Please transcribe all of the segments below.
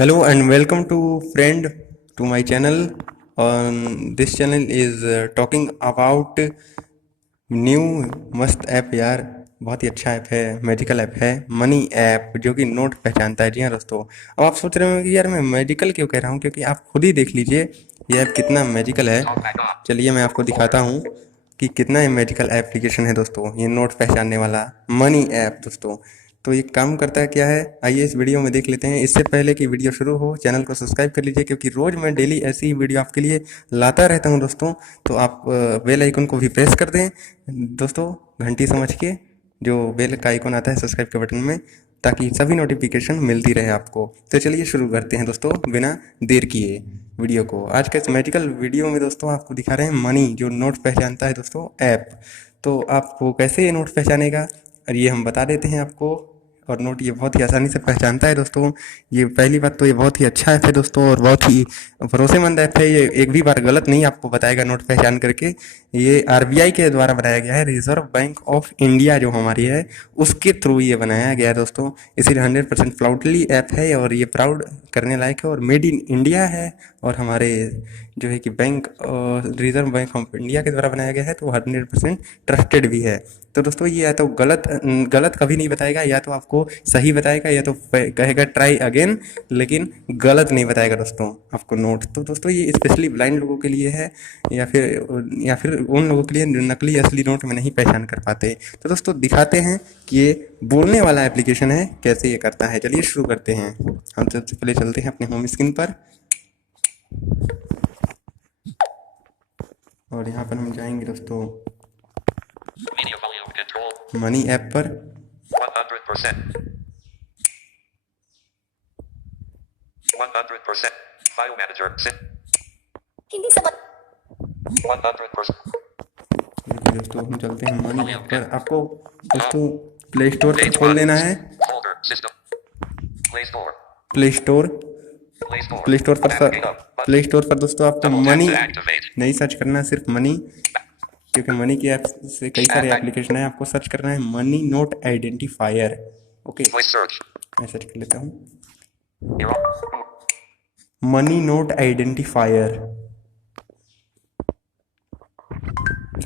Hello and welcome to friend to my channel. On this channel is talking about new मस्त app यार। बहुत ही अच्छा app है, magical app है, money app जो कि नोट पहचानता है। जी हाँ दोस्तों, अब आप सोच रहे हो कि यार मैं मैजिकल क्यों कह रहा हूँ, क्योंकि आप खुद ही देख लीजिए ये ऐप कितना मैजिकल है। चलिए मैं आपको दिखाता हूँ कि कितना मैजिकल एप्लीकेशन है दोस्तों, ये नोट पहचानने वाला मनी ऐप दोस्तों। तो ये काम करता है क्या है, आइए इस वीडियो में देख लेते हैं। इससे पहले कि वीडियो शुरू हो चैनल को सब्सक्राइब कर लीजिए, क्योंकि रोज़ मैं डेली ऐसी ही वीडियो आपके लिए लाता रहता हूं दोस्तों। तो आप बेल आइकन को भी प्रेस कर दें दोस्तों, घंटी समझ के, जो बेल का आइकन आता है सब्सक्राइब के बटन में, ताकि सभी नोटिफिकेशन मिलती रहे आपको। तो चलिए शुरू करते हैं दोस्तों बिना देर किए वीडियो को। आज के इस मैजिकल वीडियो में दोस्तों आपको दिखा रहे हैं मनी, जो नोट पहचानता है दोस्तों ऐप। तो आपको कैसे ये नोट पहचानेगा और ये हम बता देते हैं आपको। और नोट ये बहुत ही आसानी से पहचानता है दोस्तों। ये पहली बात तो ये बहुत ही अच्छा ऐप है दोस्तों, और बहुत ही भरोसेमंद ऐप है। ये एक भी बार गलत नहीं आपको बताएगा नोट पहचान करके। ये आरबीआई के द्वारा बनाया गया है, रिजर्व बैंक ऑफ इंडिया जो हमारी है उसके थ्रू ये बनाया गया है दोस्तों। इसीलिए 100% प्राउडली ऐप है, और ये प्राउड करने लायक है, और मेड इन इंडिया है। और हमारे जो है कि bank, reserve bank of India के द्वारा बनाया गया है, तो 100% ट्रस्टेड भी है। तो दोस्तों ये या तो गलत गलत कभी नहीं बताएगा, या तो आपको सही बताएगा, या तो कहेगा ट्राई अगेन, लेकिन गलत नहीं बताएगा दोस्तों आपको नोट। तो दोस्तों ये स्पेशली ब्लाइंड लोगों के लिए है, या फिर उन लोगों के लिए जो नकली असली नोट में नहीं पहचान कर पाते। तो दोस्तों दिखाते हैं कि ये बोलने वाला एप्लीकेशन है, कैसे ये करता है। चलिए शुरू करते हैं। हम सबसे पहले चलते हैं अपने होम स्क्रीन पर, और यहाँ पर हम जाएंगे दोस्तों मनी ऐप पर। 100%. 100%. File manager. हिंदी समझ 100%. देखिए दोस्तों हम चलते हैं मनी ऐप पर। आपको दोस्तों प्ले स्टोर पर खोल लेना है। Folder. System. Play Store. Play store Play Store. Play store पर प्ले स्टोर पर दोस्तों आपको Double tap money to activate. नहीं सर्च करना है, सिर्फ मनी, क्योंकि मनी की ऐप से कई सारे एप्लीकेशन है। आपको सर्च करना है money note identifier. Okay, Voice search. मैं सर्च कर लेता हूँ Hero. Money note identifier.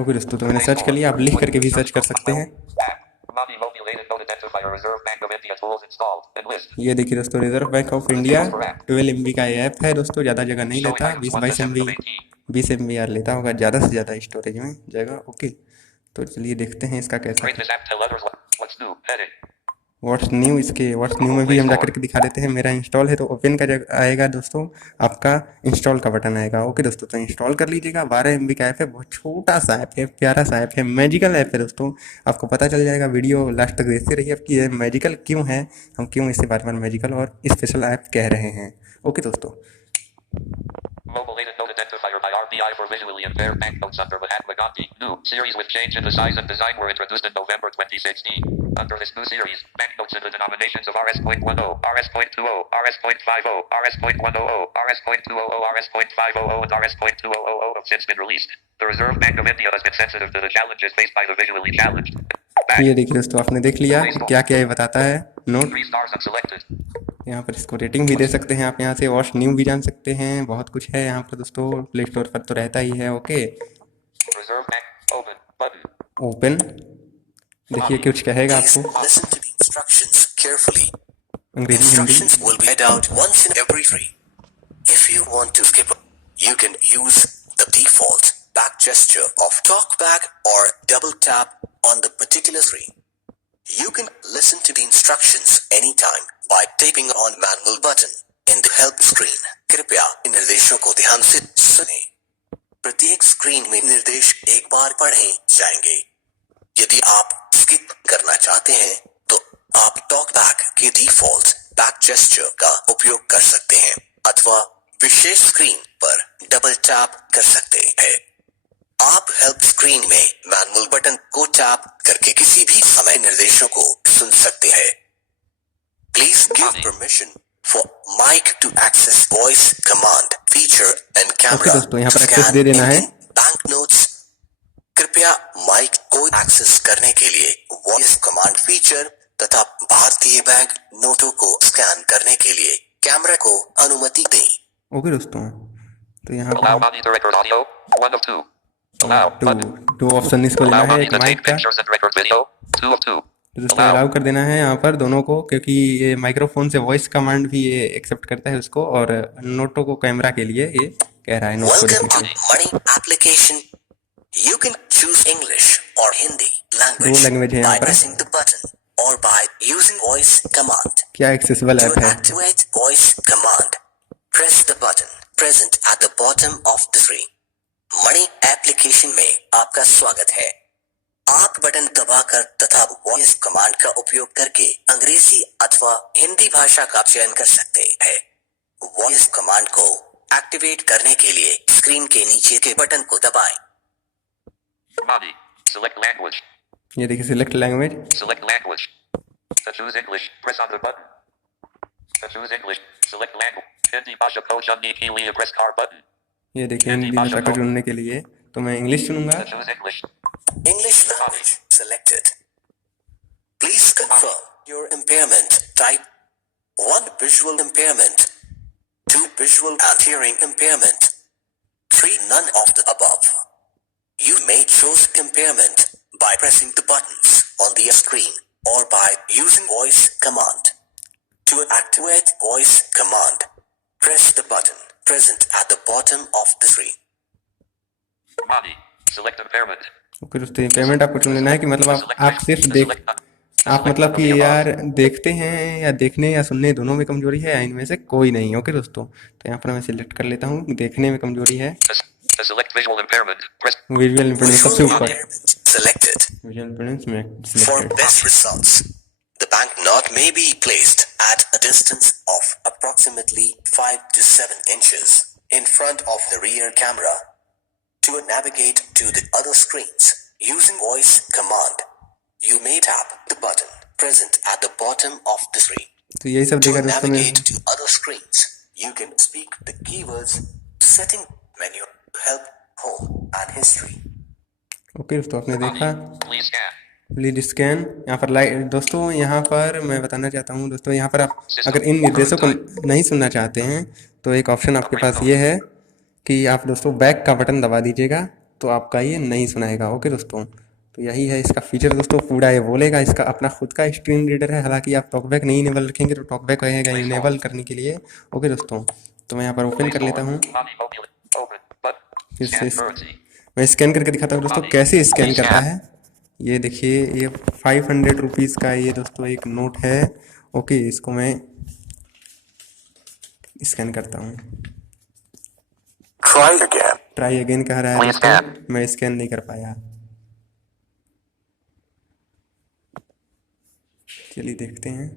Okay दोस्तों, तो मैंने सर्च कर लिया। आप लिख करके भी सर्च कर सकते हैं। Money Mobulated Note Identifier Reserve Bank of India tools installed. Enlist. ये देखिए दोस्तों, reserve bank of India 12 MB का ये ऐप है दोस्तों। ज़्यादा जगह नहीं Showing लेता, items 20-22 1 MB, to 18. 20 MB यार लेता होगा ज़्यादा से ज़्यादा स्टोरेज में जगह। ओके, तो चलिए देखते हैं इसका कैसा Rate this app 10 letters. What's new? Heading. What's new. इसके व्हाट्स न्यू में भी हम जाकर के दिखा देते हैं। मेरा इंस्टॉल है तो ओपन का जगह आएगा दोस्तों, आपका इंस्टॉल का बटन आएगा। ओके दोस्तों, तो इंस्टॉल कर लीजिएगा। 12 MB का ऐप है, बहुत छोटा सा ऐप है, प्यारा सा ऐप है, मैजिकल ऐप है दोस्तों। आपको पता चल जाएगा, वीडियो लास्ट तक देखते रहिए कि ये मैजिकल क्यों है, हम क्यों इसे बार बार मैजिकल और स्पेशल ऐप कह रहे हैं। ओके दोस्तों, Mobulated Note Identifier by RBI for visually impaired banknotes under Mahatma Gandhi. New series with change in the size and design were introduced in November 2016. Under this new series, banknotes in the denominations of Rs.10, Rs.20, Rs.50, Rs.100, Rs.200, Rs.500, and Rs.200 have since been released. The Reserve Bank of India has been sensitive to the challenges faced by the visually challenged. ये देखिए दोस्तों, आपने देख लिया क्या क्या ये बताता है नोट। 3 stars unselected. यहाँ पर इसको रेटिंग भी दे सकते हैं आप, यहाँ से वॉच न्यू भी जान सकते हैं। बहुत कुछ है यहाँ पर दोस्तों, प्ले स्टोर पर तो रहता ही है। Okay, Reserve Bank open button. Open, देखिए कुछ कहेगा आपको, Listen to the instructions carefully. अंग्रेजी Hindi. Instructions will be read out once in every free. If you want to skip, you can use the default back gesture of talkback or double tap on the particular screen. You can listen to the instructions anytime by tapping on manual button in the help screen. कृपया इन निर्देशों को ध्यान से सुनें। प्रत्येक screen में निर्देश एक बार पढ़े जाएंगे। यदि आप स्किप करना चाहते हैं तो आप टॉकबैक के डिफॉल्ट बैक जेस्चर का उपयोग कर सकते हैं, अथवा विशेष स्क्रीन पर डबल टैप कर सकते हैं। आप हेल्प स्क्रीन में मैनुअल बटन को टैप करके किसी भी समय निर्देशों को सुन सकते हैं। Please give permission for mic to access voice command feature and camera. दोस्तों यहाँ पर एक्सेस दे देना है। बैंक नोट्स, कृपया माइक को एक्सेस करने के लिए वॉइस कमांड फीचर तथा भारतीय बैंक नोटों को स्कैन करने के लिए कैमरा को अनुमति दें। ओके दोस्तों, तो यहाँ Allow पर Mani to record audio. 1 of 2. Allow to button. Two option इसको लेना Allow है Mani एक to माइक take का। pictures and record video. 2 of 2. तो दोस्तों Allow. अलाउ कर देना है यहाँ पर दोनों को, क्योंकि ये माइक्रोफोन से वॉइस कमांड भी ये एक्सेप्ट करता है उसको, और नोटों को कैमरा के लिए ये कह रहा है नोट को Welcome देखने to के लिए। Money application. You can choose English or Hindi दो language लैंग्वेज है by यहाँ पर। pressing the button or by using voice command. क्या एक्सेसिबल To ऐप है। activate voice command, press the button present at the bottom of the screen. Money application में आपका स्वागत है। आप बटन दबाकर तथा वॉइस कमांड का उपयोग करके अंग्रेजी अथवा हिंदी भाषा का चयन कर सकते हैं। वॉइस कमांड को एक्टिवेट करने के लिए स्क्रीन के नीचे के बटन को दबाएं। Mani. Select language. ये देखिए select language. Select language. To choose English, press on the button. To choose English, select language. Hindi Bhasha Ko Chunni Ki Liya press car button. ये देखिए हिंदी भाषा को चुनने के लिए तो मैं इंग्लिश चुनूंगा। To choose English. English language selected. Please confirm your impairment type. 1 visual impairment, 2 visual and hearing impairment, 3 none of the above. You may choose impairment by pressing the buttons on the screen or by using voice command. To activate voice command, press the button present at the bottom of the screen. Mani. Select impairment. Okay दोस्तों, payment आपको चुन लेना है कि मतलब आप सिर्फ देख, आप मतलब कि यार देखते हैं या देखने या सुनने दोनों में कमजोरी है या इनमें से कोई नहीं। ओके दोस्तों, तो यहाँ पर मैं सिलेक्ट कर लेता हूँ देखने में कमजोरी है। To select visual impairment, press visual impedance सबसे Visual ऊपर, impairment selected. विजुअल इम्पीडेंस में For selected. best results, the banknote may be placed at a distance of approximately 5 to 7 inches in front of the rear camera. To navigate to the other screens using voice command, you may tap the button present at the bottom of the screen. तो यही सब To देखा दोस्तों ने। navigate to other screens, you can speak the keywords setting menu, help, home and history. Okay दोस्तों, आपने देखा। please scan. Please scan. यहाँ पर लाइट दोस्तों, यहाँ पर मैं बताना चाहता हूँ दोस्तों, यहाँ पर आप अगर इन निर्देशों को नहीं सुनना चाहते हैं तो एक ऑप्शन आपके पास ये है कि आप दोस्तों बैक का बटन दबा दीजिएगा तो आपका ये नहीं सुनाएगा। ओके दोस्तों, तो यही है इसका फीचर दोस्तों, पूरा ये बोलेगा। इसका अपना खुद का स्क्रीन रीडर है, हालांकि आप टॉकबैक नहीं इनेबल रखेंगे तो टॉकबैक रहेगा इनेबल करने के लिए। ओके दोस्तों, तो मैं यहाँ पर ओपन कर लेता हूँ। Mani mobile. Open. Button. फिर Scan से currency. मैं स्कैन करके दिखाता हूँ दोस्तों कैसे स्कैन करता है। ये देखिए, ये 500 रुपीज़ का ये दोस्तों एक नोट है। ओके, इसको मैं स्कैन करता हूँ। Try again. ट्राई अगेन कह रहा है Please दोस्तों, मैं स्कैन नहीं कर पाया। चलिए देखते हैं।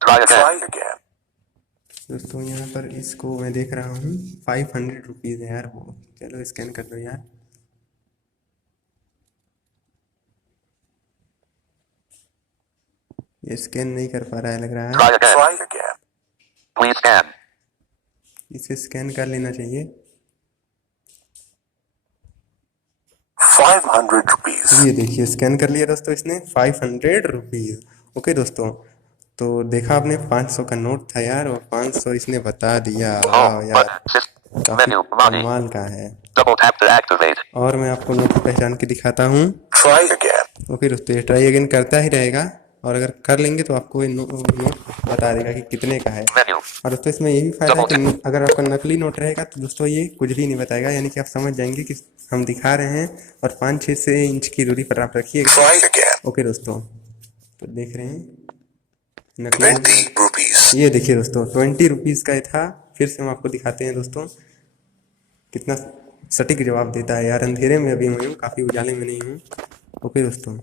Try again. Try again. दोस्तों यहाँ पर इसको मैं देख रहा हूँ 500 रुपीज़ है यार वो। चलो स्कैन कर दो यार। ये स्कैन नहीं कर पा रहा है लग रहा है। Try again. Try again. Please scan. इसे स्कैन कर लेना चाहिए। 500 rupees. ये देखिए स्कैन कर लिया दोस्तों इसने 500 रुपीज़। ओके दोस्तों, तो देखा आपने 500 का नोट था यार, और 500 इसने बता दिया। वाह Home. यार, Button. System. काफी Menu. Mani. कमाल का है। Double tap to activate. और मैं आपको नोट को पहचान के दिखाता हूँ। Try again. ओके दोस्तों, ये ट्राई अगेन करता ही रहेगा, और अगर कर लेंगे तो आपको ये नोट बता देगा कि कितने का है। Menu. और दोस्तों इसमें ये भी फायदा है कि अगर आपका नकली नोट रहेगा तो दोस्तों ये कुछ भी नहीं बताएगा, यानी कि आप समझ जाएंगे कि हम दिखा रहे हैं, और 5-6 इंच की दूरी पर आप रखिएगा। Try again. ओके दोस्तों, तो देख रहे हैं नकली। 20 rupees. ये देखिए दोस्तों 20 रुपीज़ का ये था। फिर से हम आपको दिखाते हैं दोस्तों कितना सटीक जवाब देता है यार। अंधेरे में अभी मैं हूँ, काफ़ी उजाले में नहीं हूँ। ओके दोस्तों,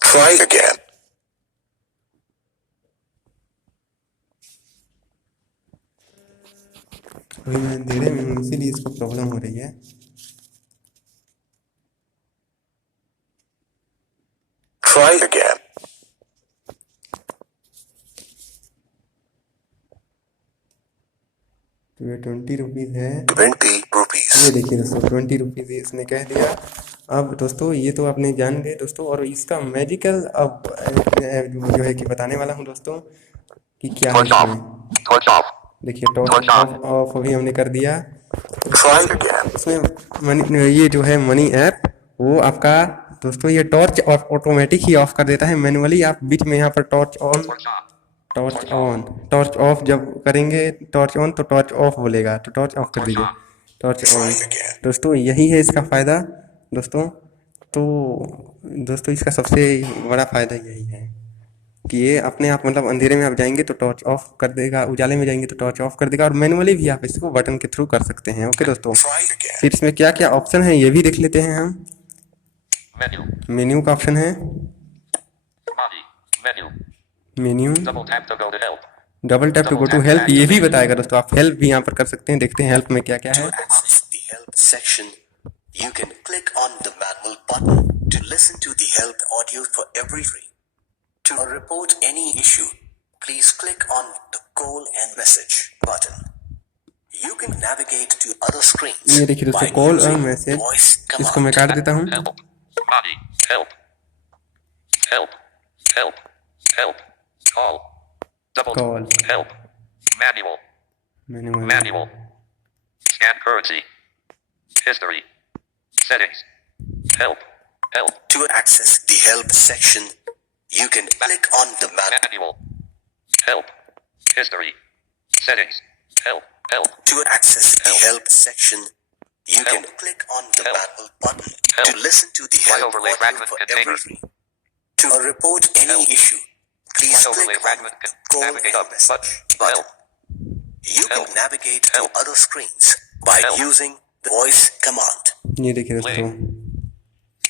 Try again. अभी मैं अंधेरे में हूँ इसीलिए इसको प्रॉब्लम हो रही है। Try again. तो ये 20 रुपीज़ है। 20 rupees. ये देखिए दोस्तों 20 रुपीज़ इसने कह दिया। अब दोस्तों ये तो आपने जान गए दोस्तों, और इसका मैजिकल अब जो है कि बताने वाला हूँ दोस्तों कि क्या है Torch off. इसमें। Torch off. देखिए torch Torch of on. Of अभी हमने कर दिया। Try it again. इसमें मनी, ये जो है मनी ऐप वो आपका दोस्तों ये torch of automatic he of कर देता है, मैनुअली आप बीच में यहाँ पर torch on Torch on. Torch on torch of जब करेंगे टॉर्च ऑन तो टॉर्च ऑफ बोलेगा, तो टॉर्च ऑफ कर Torch दीजिए, on. Torch Try on. it again. दोस्तों यही है इसका फ़ायदा दोस्तों। तो दोस्तों इसका सबसे बड़ा फ़ायदा यही है कि ये अपने आप मतलब अंधेरे में आप जाएंगे तो टॉर्च ऑफ कर देगा, उजाले में जाएंगे तो टॉर्च ऑफ कर देगा, और मैनुअली भी आप इसको बटन के थ्रू कर सकते हैं। ओके दोस्तों, Try it again. फिर इसमें क्या क्या ऑप्शन है ये भी देख लेते हैं हम। Menu. मेन्यू का ऑप्शन है, Body. Menu. Menu, Double tap to go to help. Double tap to go to help, ये भी बताएगा दोस्तों। आप हेल्प भी यहाँ पर कर सकते हैं, देखते हैं हेल्प में क्या क्या है। To access the help section, you can click on the manual button to listen to the help audio for every free. To report any issue, please click on the call and message button. You can navigate to other screens ये देखिए दोस्तों by call और using message, voice इसको मैं command. काट देता हूँ। Help. Body. Help. Help. Help. Help. Call. Double. Call. Help. Manual. मैंने Manual. Scan currency. History. Settings. Help. Help. To access the help section, you can click on the manual. Manual. Help. History. Settings. Help. Help. To access the help section, you can Help. click on the Help. manual button Help. to listen to the Fly help overlay audio fragment for container. every free. To report any Help. issue, please Fly overlay click on fragment. call Navigate and up. message Button. button. Help. You can Help. navigate Help. to other screens by Help. using the voice command. ये देखिए दोस्तों,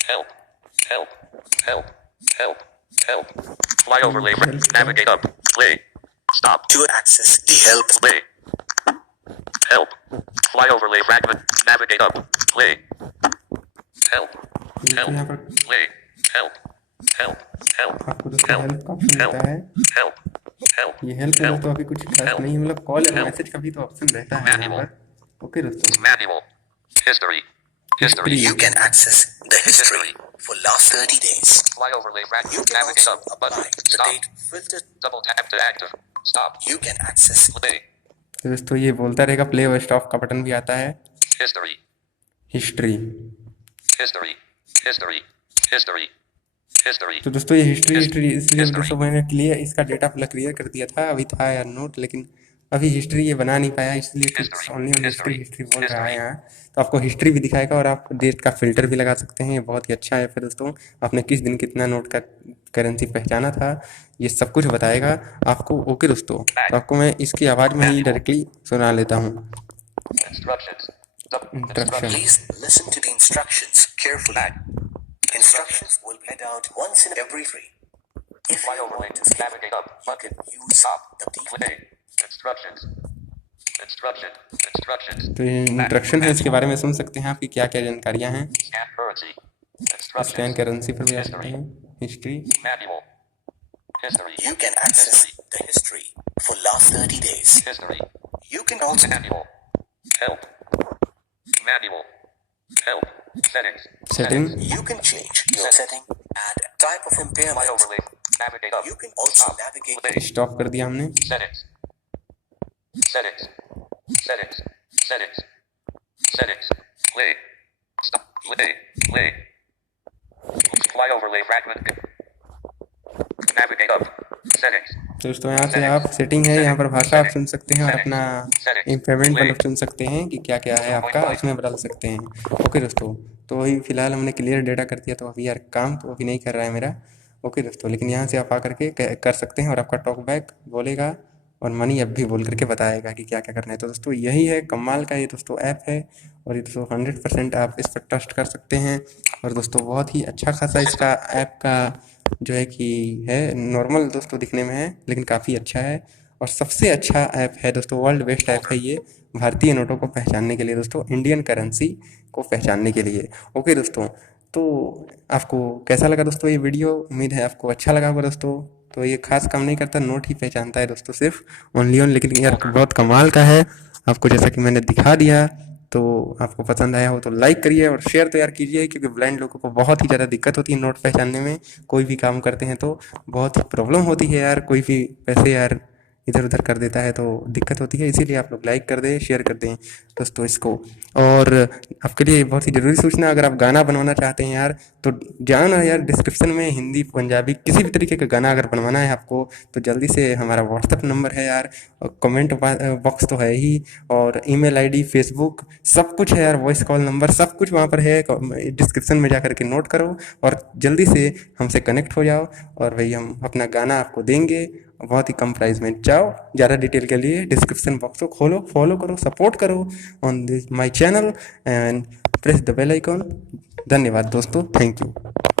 Help. Help. Help. Help. Help. Fly overlay. Navigate up. Play. Stop. To access the help, Play. Help. Fly overlay fragment. Navigate up. Play. Help. देखिए यहाँ Help. पर Play. Help. Help. Help. आपको दोस्तों Help. Help का option Help. रहता है। Help. Help. ये help में दोस्तों अभी कुछ खास Help. नहीं है, मतलब कॉल और Help. मैसेज का भी तो ऑप्शन रहता है यहाँ Manual. पर। ओके दोस्तों, Manual. History. History. you can access the history for last 30 days. Fly overlay You fragment. can Navigate also up. apply Button. the Stop. date filter. Double tap to active. Stop. You can access Play. तो दोस्तों ये बोलता रहेगा, play और stop का button भी आता है। History. History, History. History. History. History. तो दोस्तों ये हिस्ट्री हिस्ट्री इसलिए History. दोस्तों मैंने क्लियर इसका डेटा पूरा क्लियर कर दिया था, अभी था यार नोट, लेकिन अभी हिस्ट्री ये बना नहीं पाया, इसलिए कुछ History. Only on history History. History बोल रहा है History. यहाँ। तो आपको हिस्ट्री भी दिखाएगा और आप डेट का फिल्टर भी लगा सकते हैं, ये बहुत ही अच्छा है। फिर दोस्तों आपने किस दिन कितना नोट का करेंसी पहचाना था, ये सब कुछ बताएगा आपको। ओके दोस्तों, तो आपको मैं इसकी आवाज़ में ही डायरेक्टली सुना लेता हूँ। Instructions. Instruction, Please listen to the instructions carefully. Instructions will be read out once in every free. If Fly you overlay. want to skip, Navigate up. you Button. can use Stop. the default. Play. Instructions. Instruction. Instructions. तो ये instruction है, इसके बारे में सुन सकते हैं आपकी क्या क्या जानकारियाँ हैं। Scan currency. Scan Instructions. Currency पर भी आ सकते हैं। History, Manual. History. You can access the history for last 30 days. History. You can also Manual. Help. Manual. Help. Settings. Setting, you can change your setting and type of Fly impairment. overlay. Navigate up. You can also Stop. navigate Play. Stop कर दिया हमने। Settings. Settings. Settings. Settings. Settings. Play. Stop. Play. Play. Fly overlay fragment. Navigate up. Settings. तो दोस्तों यहाँ से आप setting है, यहाँ पर भाषा आप सुन सकते हैं और अपना इम्पेमेंट वाला चुन सकते हैं कि क्या क्या है आपका, उसमें बदल सकते हैं। ओके दोस्तों, तो अभी फिलहाल हमने क्लियर डेटा कर दिया, तो अभी यार काम तो अभी नहीं कर रहा है मेरा। ओके दोस्तों, लेकिन यहाँ से आप आकर के कर सकते हैं और आपका टॉक बैक बोलेगा और मनी ऐप भी बोल करके बताएगा कि क्या क्या करना है। तो दोस्तों यही है कमाल का ये दोस्तों ऐप है, और ये दोस्तों 100% आप इस पर ट्रस्ट कर सकते हैं। और दोस्तों बहुत ही अच्छा खासा इसका ऐप का जो है कि है, नॉर्मल दोस्तों दिखने में है लेकिन काफ़ी अच्छा है, और सबसे अच्छा ऐप है दोस्तों, वर्ल्ड बेस्ट ऐप है ये भारतीय नोटों को पहचानने के लिए दोस्तों, इंडियन करेंसी को पहचानने के लिए। ओके दोस्तों, तो आपको कैसा लगा दोस्तों ये वीडियो? उम्मीद है आपको अच्छा लगा होगा दोस्तों। तो ये खास काम नहीं करता, नोट ही पहचानता है दोस्तों सिर्फ ओनली ऑन, लेकिन यार बहुत कमाल का है। आपको जैसा कि मैंने दिखा दिया तो आपको पसंद आया हो तो लाइक करिए और शेयर तो यार कीजिए, क्योंकि ब्लाइंड लोगों को बहुत ही ज़्यादा दिक्कत होती है नोट पहचानने में। कोई भी काम करते हैं तो बहुत प्रॉब्लम होती है यार, कोई भी पैसे यार इधर उधर कर देता है तो दिक्कत होती है। इसीलिए आप लोग लाइक कर दें, शेयर कर दें दोस्तों इसको। और आपके लिए बहुत ही ज़रूरी सूचना, अगर आप गाना बनवाना चाहते हैं यार तो जाओ ना यार डिस्क्रिप्शन में, हिंदी पंजाबी किसी भी तरीके का गाना अगर बनवाना है आपको तो जल्दी से हमारा व्हाट्सएप नंबर है यार, कमेंट बॉक्स तो है ही, और ईमेल आईडी, फेसबुक सब कुछ है यार, वॉइस कॉल नंबर सब कुछ वहाँ पर है। डिस्क्रिप्शन में जा करके नोट करो और जल्दी से हमसे कनेक्ट हो जाओ, और भाई हम अपना गाना आपको देंगे बहुत ही कम प्राइस में। जाओ, ज़्यादा डिटेल के लिए डिस्क्रिप्शन बॉक्स को खोलो, फॉलो करो, सपोर्ट करो on this my channel and press the bell icon. धन्यवाद दोस्तों, थैंक यू।